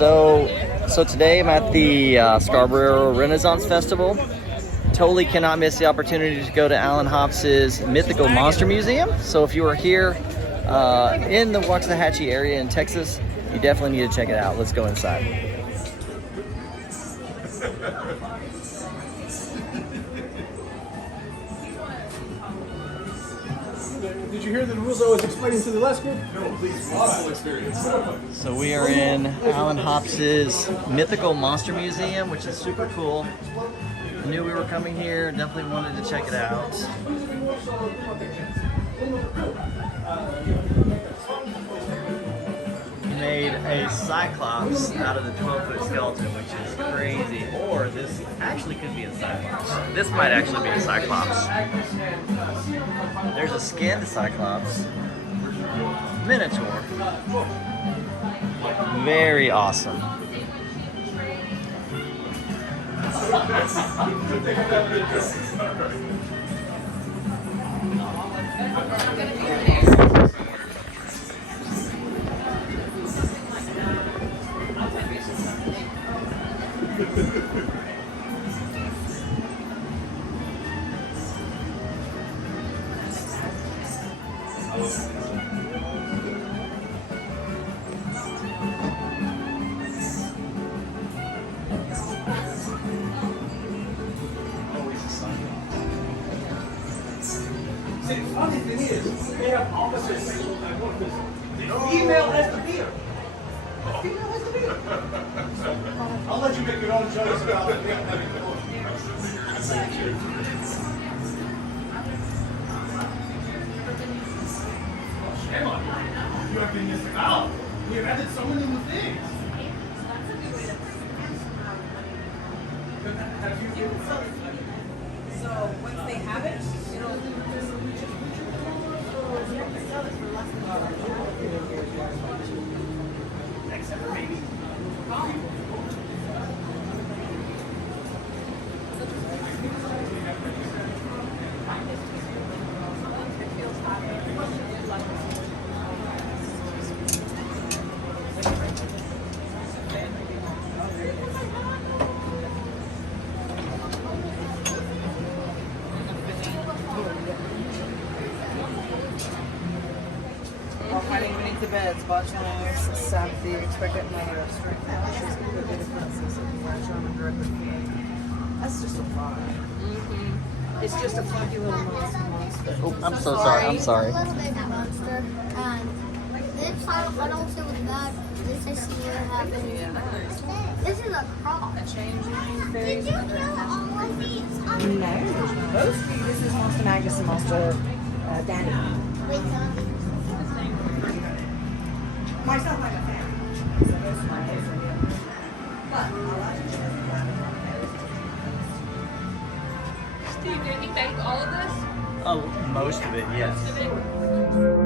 So today I'm at the Scarborough Renaissance Festival. Totally cannot miss the opportunity to go to Alan Hopps's Mythical Monster Museum. So if you are here in the Waxahachie area in Texas, you definitely need to check it out. Let's go inside. Did you hear the rules I was explaining to the last group? No, please. Awful experience. So we are in Alan Hopps's Mythical Monster Museum, which is super cool. I knew we were coming here, definitely wanted to check it out. He made a Cyclops out of the 12-foot skeleton, which is crazy. Or this actually could be a Cyclops. This might actually be a Cyclops. There's a skinned Cyclops. Minotaur. Very awesome. See, the funny thing is, they have opposite sexual dimorphism. The female has the beard. The female has the beard. I'll let you make your own choice about it. Shame on you. You have been missing out. We have added so many new things. Have you So once they have it, Except for maybe. finding beneath the beds, watching us stab the expectant mother of strength. She's completely different. That's just a fun. It's just a funky little monster. Oh, I'm so sorry. I'm sorry. Let's make that monster. This I don't feel bad. This I see what happened. This is a cross. Did you kill all of these? No, those two. This is Monster Magnus and Monster Danny. Wait, Myself, I'm a fan. So those are my favorite. But I like to check them out. Steve, did he make all of this? Oh, most of it, yes. Most of it?